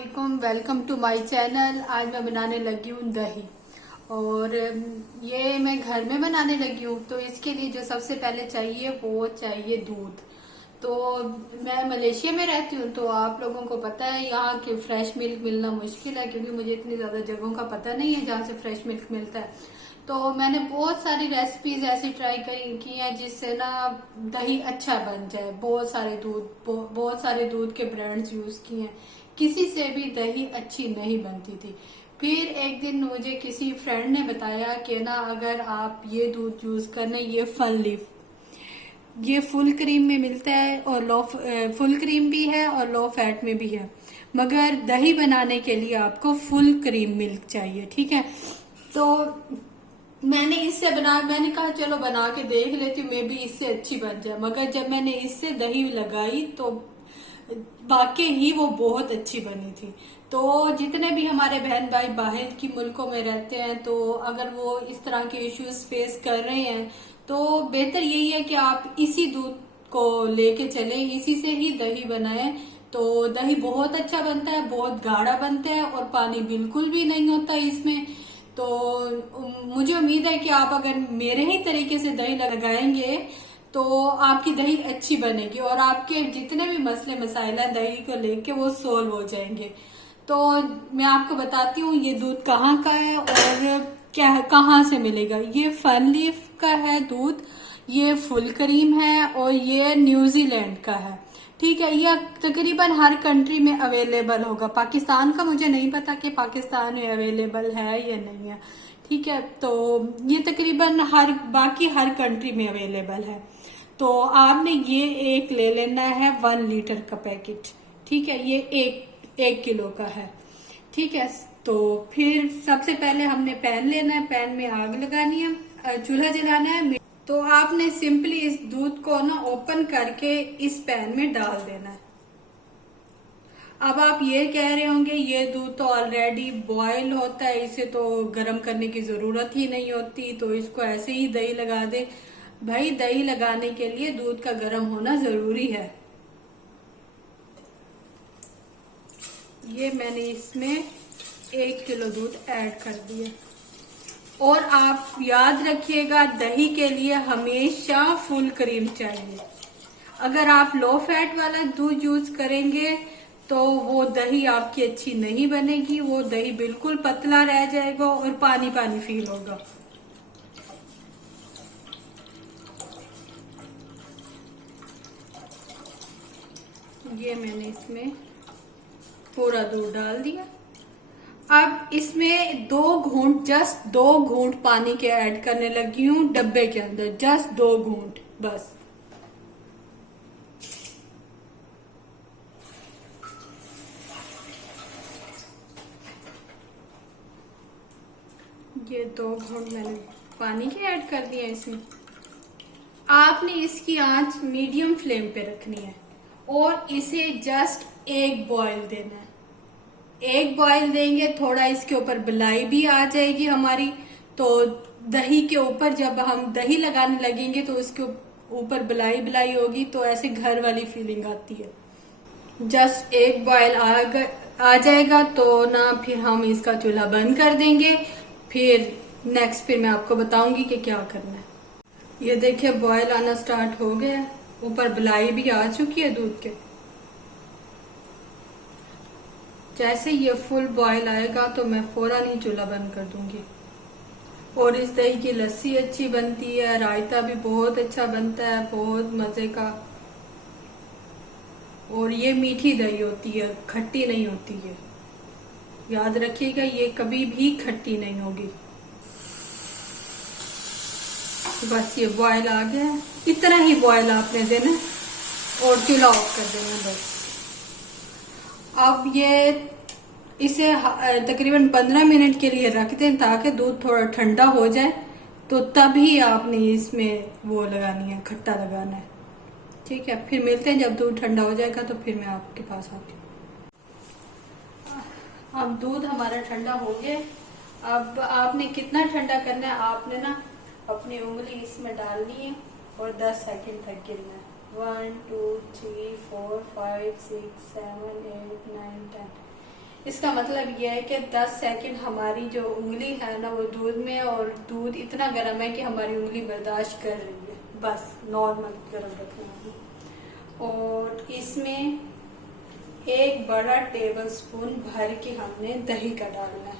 वालेकुम, welcome to my channel. आज मैं बनाने लगी हूँ दही और ये मैं घर में बनाने लगी हूँ। तो इसके लिए जो सबसे पहले चाहिए वो चाहिए दूध। तो मैं मलेशिया में रहती हूँ, तो आप लोगों को पता है यहाँ के फ्रेश मिल्क मिलना मुश्किल है, क्योंकि मुझे इतनी ज्यादा जगहों का पता नहीं है जहाँ से फ्रेश मिल्क मिलता है। तो मैंने बहुत सारी रेसिपीज ऐसी ट्राई की हैं जिससे ना दही अच्छा बन जाए। बहुत सारे दूध के ब्रांड्स यूज किए हैं, किसी से भी दही अच्छी नहीं बनती थी। फिर एक दिन मुझे किसी फ्रेंड ने बताया कि ना अगर आप ये दूध यूज करना, ये फन लीफ, ये फुल क्रीम में मिलता है और फुल क्रीम भी है और लो फैट में भी है, मगर दही बनाने के लिए आपको फुल क्रीम मिल्क चाहिए। ठीक है, तो मैंने कहा चलो बना के देख लेती हूँ, मे भी इससे अच्छी बन जाए। मगर जब मैंने इससे दही लगाई तो वाकई ही वो बहुत अच्छी बनी थी। तो जितने भी हमारे बहन भाई बाहर की मुल्कों में रहते हैं, तो अगर वो इस तरह के इश्यूज फेस कर रहे हैं, तो बेहतर यही है कि आप इसी दूध को लेके चले, इसी से ही दही बनाएं। तो दही बहुत अच्छा बनता है, बहुत गाढ़ा बनता है और पानी बिल्कुल भी नहीं होता इसमें। तो मुझे उम्मीद है कि आप अगर मेरे ही तरीके से दही लगाएंगे तो आपकी दही अच्छी बनेगी और आपके जितने भी मसले मसाइल हैं दही को लेके वो सोल्व हो जाएंगे। तो मैं आपको बताती हूँ ये दूध कहाँ का है और क्या कहाँ से मिलेगा। ये फन लीफ का है दूध, ये फुल क्रीम है और ये न्यूजीलैंड का है। ठीक है, यह तकरीबन हर कंट्री में अवेलेबल होगा। पाकिस्तान का मुझे नहीं पता कि पाकिस्तान में अवेलेबल है या नहीं है। ठीक है, तो ये तकरीबन बाकी हर कंट्री में अवेलेबल है। तो आपने ये एक ले लेना है 1 लीटर का पैकेट। ठीक है, ये एक किलो का है। ठीक है, तो फिर सबसे पहले हमने पैन लेना है, पैन में आग लगानी है, चूल्हा जलाना है। तो आपने सिंपली इस दूध को ना ओपन करके इस पैन में डाल देना है। अब आप ये कह रहे होंगे ये दूध तो ऑलरेडी बॉयल होता है, इसे तो गर्म करने की जरूरत ही नहीं होती, तो इसको ऐसे ही दही लगा दे। भाई, दही लगाने के लिए दूध का गर्म होना जरूरी है। ये मैंने इसमें 1 किलो दूध ऐड कर दिया। और आप याद रखिएगा दही के लिए हमेशा फुल क्रीम चाहिए। अगर आप लो फैट वाला दूध यूज करेंगे तो वो दही आपकी अच्छी नहीं बनेगी, वो दही बिल्कुल पतला रह जाएगा और पानी पानी फील होगा। ये मैंने इसमें पूरा दूध डाल दिया। अब इसमें जस्ट 2 घूंट पानी के ऐड करने लगी हूँ डब्बे के अंदर, जस्ट 2 घूंट बस। ये 2 घूंट मैंने पानी के ऐड कर दिया इसमें। आपने इसकी आंच मीडियम फ्लेम पे रखनी है और इसे जस्ट एक बॉईल देना है। एक बॉईल देंगे, थोड़ा इसके ऊपर बिलाई भी आ जाएगी हमारी। तो दही के ऊपर जब हम दही लगाने लगेंगे तो उसके ऊपर बिलाई बिलाई होगी, तो ऐसे घर वाली फीलिंग आती है। जस्ट एक बॉयल आ जाएगा तो ना फिर हम इसका चूल्हा बंद कर देंगे। फिर मैं आपको बताऊंगी कि क्या करना है। ये देखिए बॉयल आना स्टार्ट हो गया, ऊपर बिलाई भी आ चुकी है दूध के। जैसे ये फुल बॉयल आएगा तो मैं फौरन ही चूल्हा बंद कर दूंगी। और इस दही की लस्सी अच्छी बनती है, रायता भी बहुत अच्छा बनता है, बहुत मजे का। और ये मीठी दही होती है, खट्टी नहीं होती है, याद रखिएगा, ये कभी भी खट्टी नहीं होगी। बस ये बॉयल आ गया, इतना ही बॉयल आपने देना और चूल्हा ऑफ कर देना बस। अब इसे तकरीबन 15 मिनट के लिए रख दें ताकि दूध थोड़ा ठंडा हो जाए, तो तभी आपने इसमें वो लगानी है, खट्टा लगाना है। ठीक है, फिर मिलते हैं जब दूध ठंडा हो जाएगा, तो फिर मैं आपके पास आती हूँ। अब दूध हमारा ठंडा हो गया। अब आपने कितना ठंडा करना है, आपने ना अपनी उंगली इसमें डालनी है और 10 सेकंड तक गिरना है। 1 2 3 4 5 6 7 8 9 10। इसका मतलब यह है कि 10 सेकंड हमारी जो उंगली है ना वो दूध में, और दूध इतना गर्म है कि हमारी उंगली बर्दाश्त कर रही है, बस नॉर्मल गर्म रखना है। और इसमें 1 बड़ा टेबल स्पून भर के हमने दही का डालना है।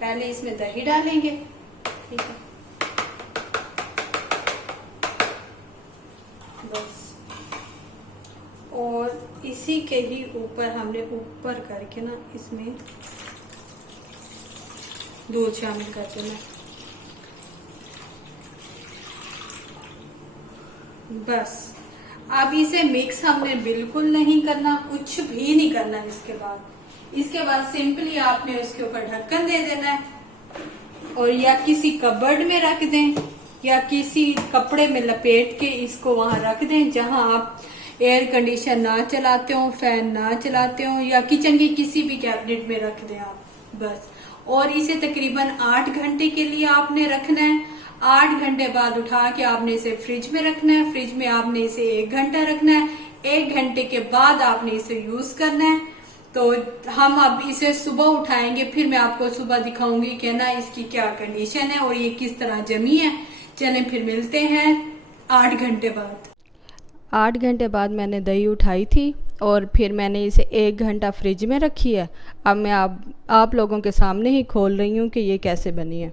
पहले इसमें दही डालेंगे, ठीक है, बस। और इसी के ही ऊपर हमने ऊपर करके ना इसमें दूध शामिल कर देना, बस। अब इसे मिक्स हमने बिल्कुल नहीं करना, कुछ भी नहीं करना। इसके बाद सिंपली आपने उसके ऊपर ढक्कन दे देना है, और या किसी कबर्ड में रख दें या किसी कपड़े में लपेट के इसको वहां रख दें जहां आप एयर कंडीशन ना चलाते हो, फैन ना चलाते हो, या किचन के किसी भी कैबिनेट में रख दें आप, बस। और इसे तकरीबन 8 घंटे के लिए आपने रखना है। 8 घंटे बाद उठा के आपने इसे फ्रिज में रखना है। फ्रिज में आपने इसे 1 घंटा रखना है। 1 घंटे के बाद आपने इसे यूज करना है। तो हम अब इसे सुबह उठाएंगे, फिर मैं आपको सुबह दिखाऊंगी कि ना इसकी क्या कंडीशन है और ये किस तरह जमी है। चलें फिर मिलते हैं 8 घंटे बाद। 8 घंटे बाद मैंने दही उठाई थी और फिर मैंने इसे 1 घंटा फ्रिज में रखी है। अब मैं आप लोगों के सामने ही खोल रही हूँ कि ये कैसे बनी है।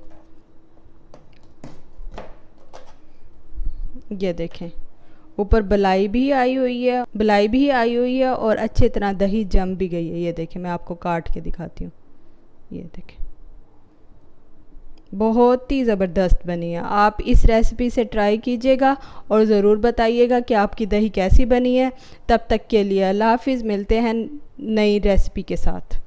ये देखें, ऊपर बलाई भी आई हुई है और अच्छी तरह दही जम भी गई है। ये देखें, मैं आपको काट के दिखाती हूँ। ये देखें, बहुत ही ज़बरदस्त बनी है। आप इस रेसिपी से ट्राई कीजिएगा और ज़रूर बताइएगा कि आपकी दही कैसी बनी है। तब तक के लिए अल्लाह हाफिज़। मिलते हैं नई रेसिपी के साथ।